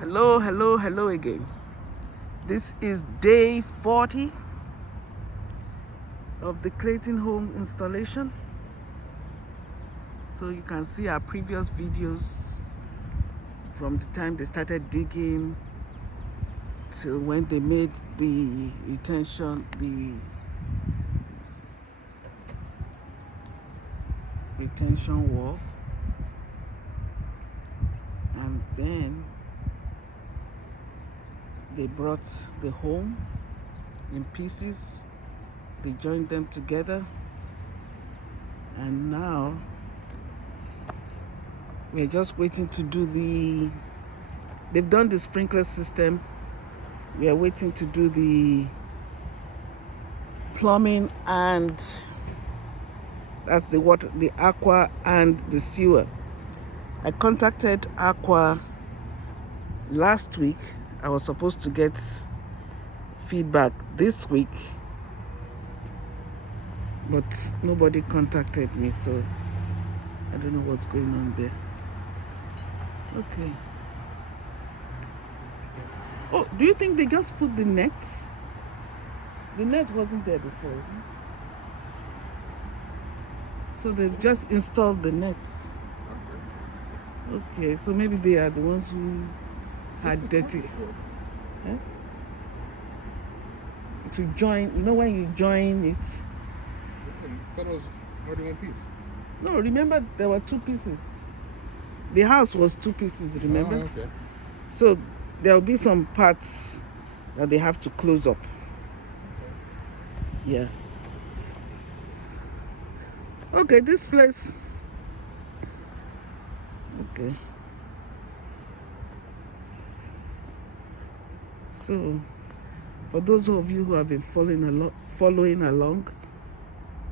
Hello again. This is day 40 of the Clayton home installation. So you can see our previous videos from the time they started digging till when they made the retention wall, and then they brought the home in pieces, they joined them together, and now we're just waiting to do they've done the sprinkler system. We are waiting to do the plumbing, and that's the water, the aqua and the sewer. I contacted Aqua last week. I was supposed to get feedback this week, but nobody contacted me, so I don't know what's going on there. Okay. Oh, do you think they just put the net? The net wasn't there before. So they've just installed the net. Okay, so maybe they are the ones who had dirty. Huh? To join, you know when you join it? I thought it was already one piece. No, remember there were two pieces. The house was two pieces, remember? Oh, okay. So there'll be some parts that they have to close up. Yeah. Okay, this place. Okay. So, for those of you who have been following along,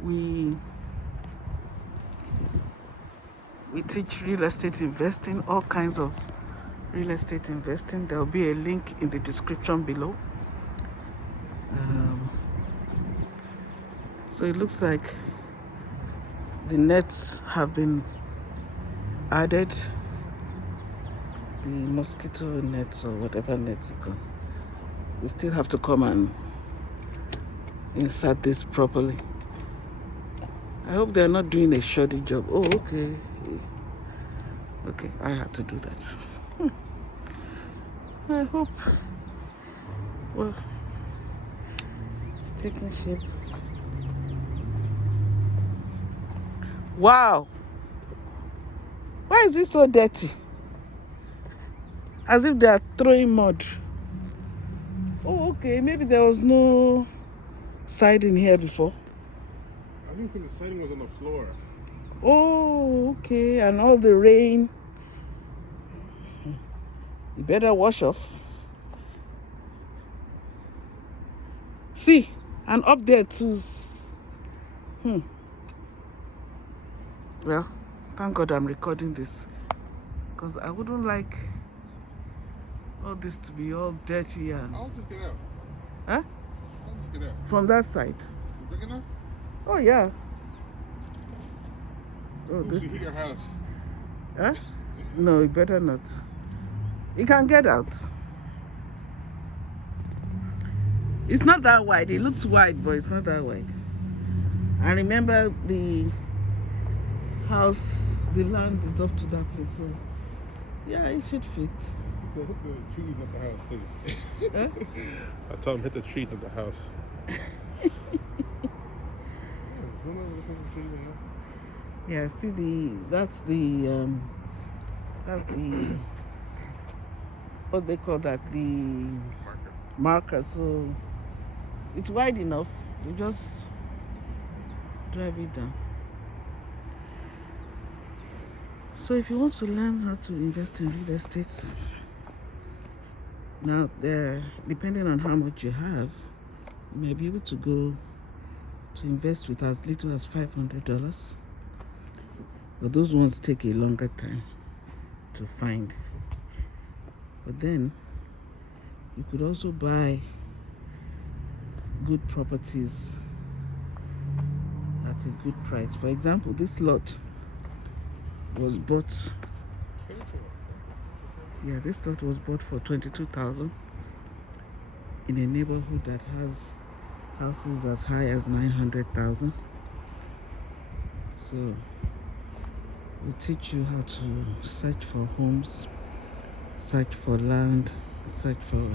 we teach real estate investing, all kinds of real estate investing. There will be a link in the description below. So it looks like the nets have been added, the mosquito nets or whatever nets you call. They still have to come and insert this properly. I hope they're not doing a shoddy job. Oh, okay. Okay, I had to do that. I hope. Well, it's taking shape. Wow. Why is it so dirty? As if they are throwing mud. Oh, okay. Maybe there was no siding here before. I think the siding was on the floor. Oh, okay. And all the rain. You better wash off. See, and up there too. Well, thank God I'm recording this, because I wouldn't like all this to be all dirty and... I'll just get out. Huh? I'll just get out. From that side? You big enough? Oh, yeah. Oh, Ooh, this... you hit your house. Huh? No, you better not. You can get out. It's not that wide. It looks wide, but it's not that wide. And remember, the house, the land is up to that place, so yeah, it should fit. Hit the trees, not the house, please. Huh? I told him hit the trees, not the house. Yeah, see that's the what they call that, the marker. So it's wide enough. You just drive it down. So if you want to learn how to invest in real estate, now depending on how much you have, you may be able to go to invest with as little as $500. But those ones take a longer time to find. But then you could also buy good properties at a good price. For example, this lot was bought Yeah, this lot was bought for 22,000 in a neighborhood that has houses as high as 900,000. So we'll teach you how to search for homes, search for land, search for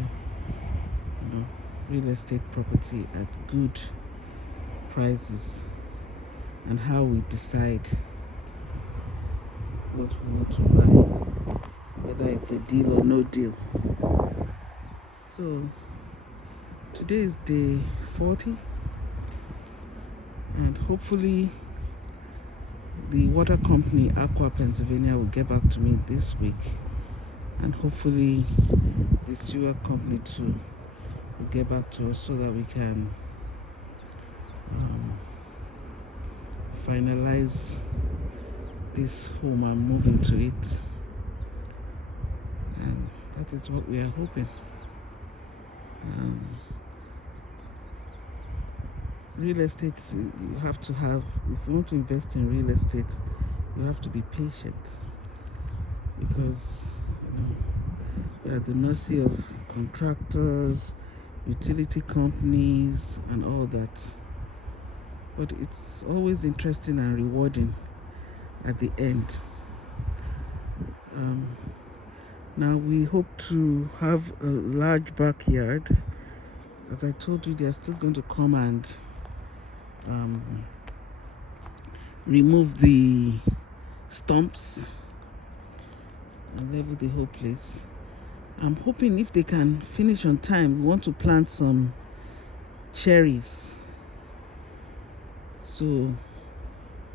real estate property at good prices, and how we decide what we want to buy, whether it's a deal or no deal. So today is day 40, and hopefully the water company Aqua Pennsylvania will get back to me this week, and hopefully the sewer company too will get back to us so that we can finalize this home and move into it. And that is what we are hoping. Real estate, you have to have, if you want to invest in real estate, you have to be patient, because you're at the mercy of contractors, utility companies, and all that. But it's always interesting and rewarding at the end. Now we hope to have a large backyard. As I told you, they're still going to come and remove the stumps and level the whole place. I'm hoping if they can finish on time, we want to plant some cherries. So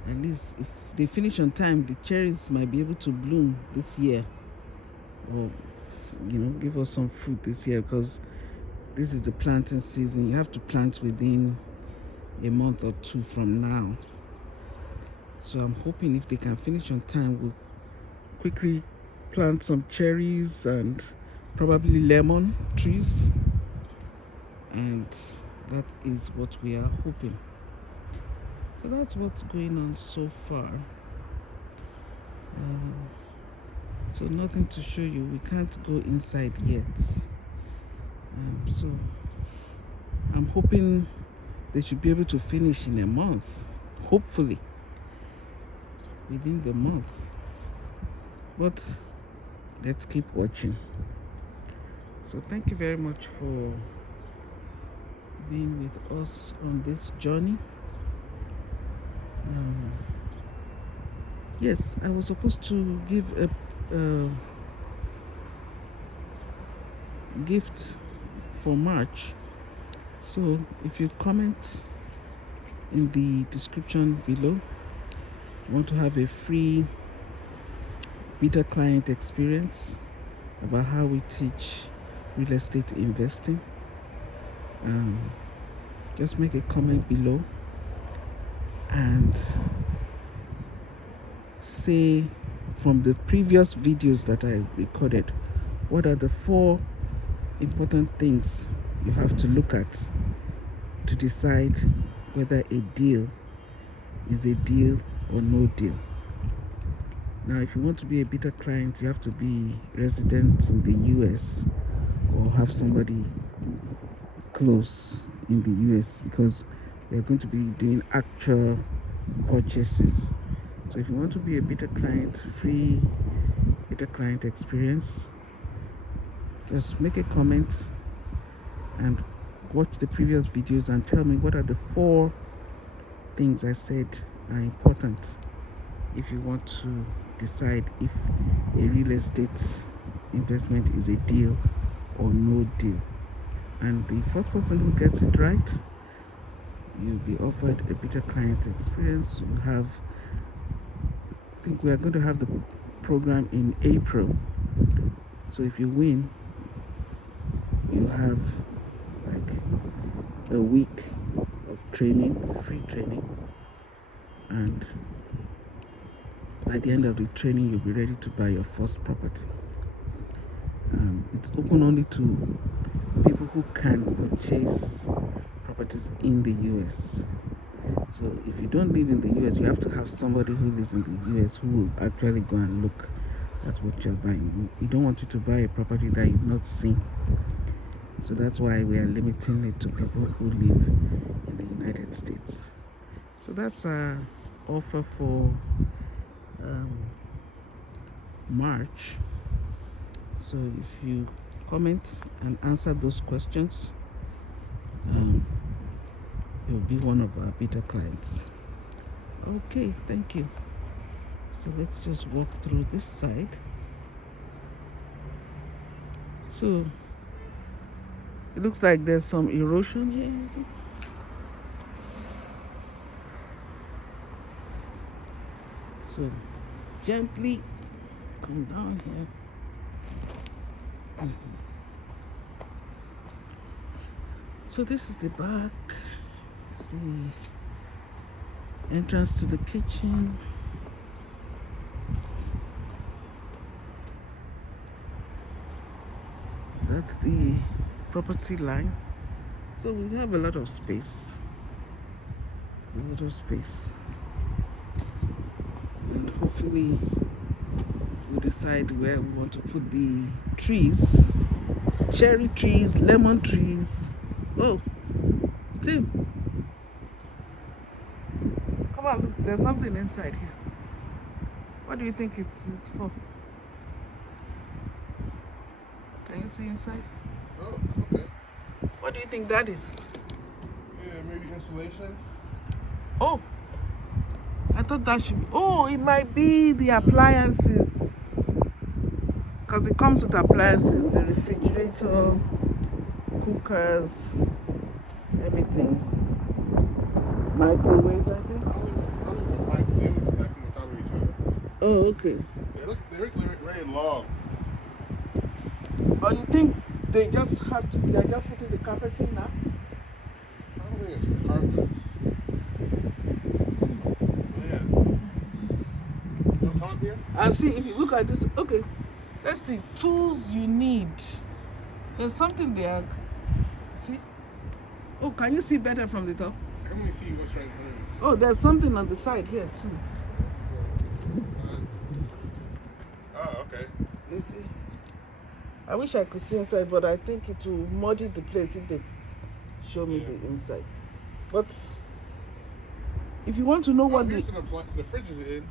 at least if they finish on time, the cherries might be able to bloom this year, or give us some fruit this year, because this is the planting season. You have to plant within a month or two from now. So I'm hoping if they can finish on time, we'll quickly plant some cherries and probably lemon trees, and that is what we are hoping. So that's what's going on so far. So nothing to show you. We can't go inside yet. So I'm hoping they should be able to finish in a month, hopefully within the month. But let's keep watching. So thank you very much for being with us on this journey. Yes, I was supposed to give a gift for March. So if you comment in the description below, you want to have a free beta client experience about how we teach real estate investing, just make a comment below and say from the previous videos that I recorded, what are the 4 important things you have to look at to decide whether a deal is a deal or no deal. Now, if you want to be a beta client, you have to be resident in the US or have somebody close in the US, because we are going to be doing actual purchases. So if you want to be a beta client, free beta client experience, just make a comment and watch the previous videos and tell me what are the 4 things I said are important if you want to decide if a real estate investment is a deal or no deal. And the first person who gets it right, you'll be offered a beta client experience. You have, I think we are going to have the program in April. So if you win, you have like a week of training, free training, and by the end of the training, you'll be ready to buy your first property. It's open only to people who can purchase properties in the US. So if you don't live in the US, you have to have somebody who lives in the US who will actually go and look That's what you're buying. We don't want you to buy a property that you've not seen. So that's why we are limiting it to people who live in the United States. So that's our offer for March. So if you comment and answer those questions, you'll be one of our beta clients. Okay, thank you. So let's just walk through this side. So it looks like there's some erosion here. So gently come down here. So this is the back. It's the entrance to the kitchen. That's the property line. So we have a lot of space. A lot of space. And hopefully we decide where we want to put the trees. Cherry trees, lemon trees. Oh, Tim. Come on, look, there's something inside here. What do you think it is for? Can you see inside? Oh, okay. What do you think that is? Yeah, maybe insulation. Oh, I thought that should be. Oh, it might be the appliances. Because it comes with appliances, the refrigerator, cookers, everything. Microwave, I think. All these appliances, they look stacked on top of each other. Oh, okay. They look very long. Oh, you think they're just putting the carpet in now? I don't think it's carpet. Yeah. You want to come up here? And see, if you look at this, okay, let's see, tools you need. There's something there. See? Oh, can you see better from the top? I can only see what's right in front of you. Oh, there's something on the side here too. Oh, okay. You see? I wish I could see inside, but I think it will muddy the place if they show me the inside. But if you want to know what the fridge is in.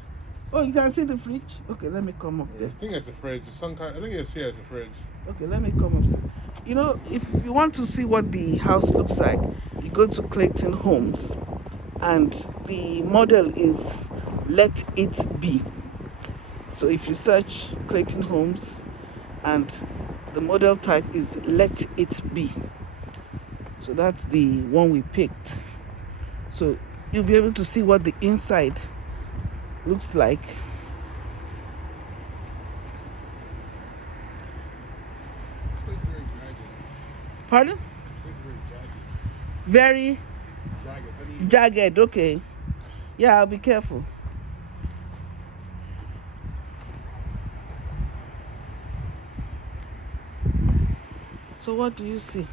Oh, you can see the fridge? Okay, let me come up there. I think it's a fridge. It's some kind. I think it's here. It's a fridge. Okay, let me come up. You know, if you want to see what the house looks like, you go to Clayton Homes, and the model is Let It Be. So if you search Clayton Homes, and the model type is Let It Be. So that's the one we picked. So you'll be able to see what the inside looks like. This place is very jagged. Pardon? This place is very Very jagged. jagged, okay. Yeah, I'll be careful. So what do you see?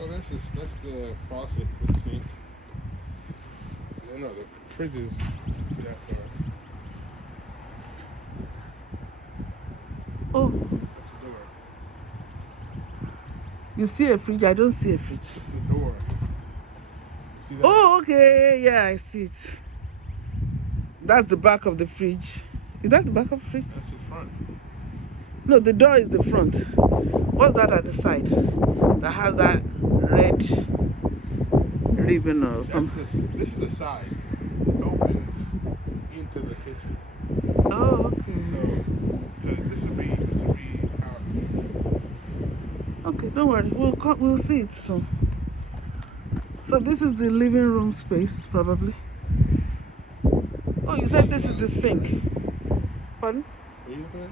Oh, that's the faucet for the sink. No, the fridge is that Oh, that's the door. you see a fridge? I don't see a fridge. The door. See that? Oh, okay. Yeah, I see it. That's the back of the fridge. Is that the back of the fridge? That's the front. No, the door is the front. What's that at the side? That has that red ribbon or something. This is the side. It opens into the kitchen. Oh, okay. So this would be how. Okay, don't worry. We'll see it soon. So this is the living room space, probably. Oh, you said this is the sink. Pardon? Are you looking at it?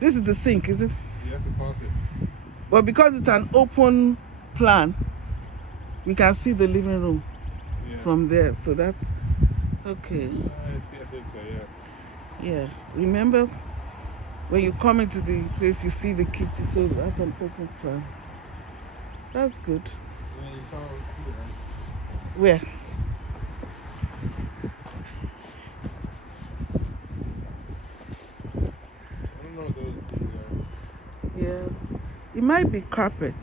This is the sink, is it? Yeah, that's the faucet. But because it's an open plan, we can see the living room from there. So that's okay. I think so, yeah. Yeah. Remember, when you come into the place, you see the kitchen. So that's an open plan. That's good. Yeah, you saw here, right? Where? Yeah. It might be carpet.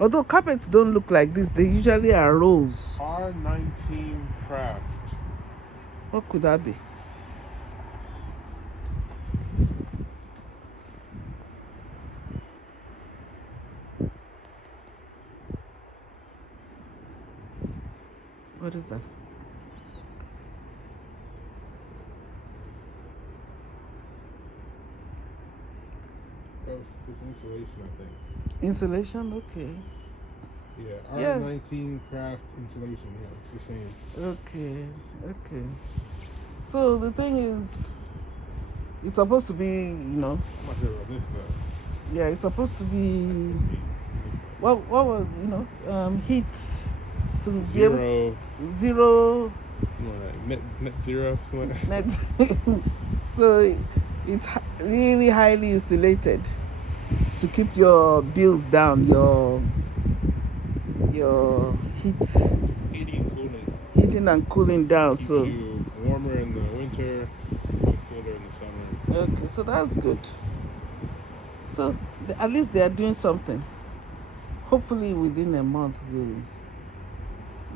Although carpets don't look like this, they usually are rolls. R19 Craft. What could that be? What is that? It's insulation, I think. Insulation? Okay. Yeah, R19 Craft insulation. Yeah, it's the same. Okay. Okay. So the thing is, it's supposed to be, I'm not sure about this though. yeah, it's supposed to be, what was, heat to be able to, zero, Net zero. net. So it's really highly insulated to keep your bills down, your heating and cooling down. Keeps So you warmer in the winter, keeps you cooler in the summer. okay, so that's good. So at least they are doing something. Hopefully within a month we'll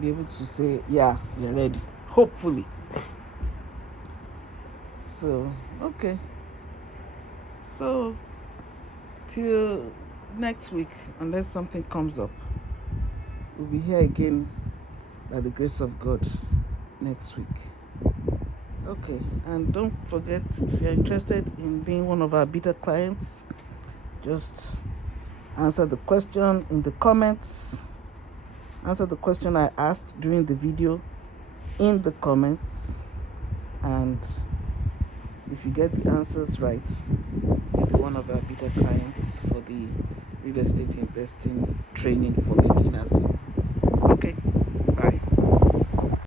be able to say, yeah, we're ready. Hopefully. So okay. So till next week, unless something comes up, we'll be here again by the grace of God next week. Okay, and don't forget, if you're interested in being one of our beta clients, just answer the question in the comments. Answer the question I asked during the video in the comments, and if you get the answers right, you'll be one of our beta clients for the real estate investing training for beginners.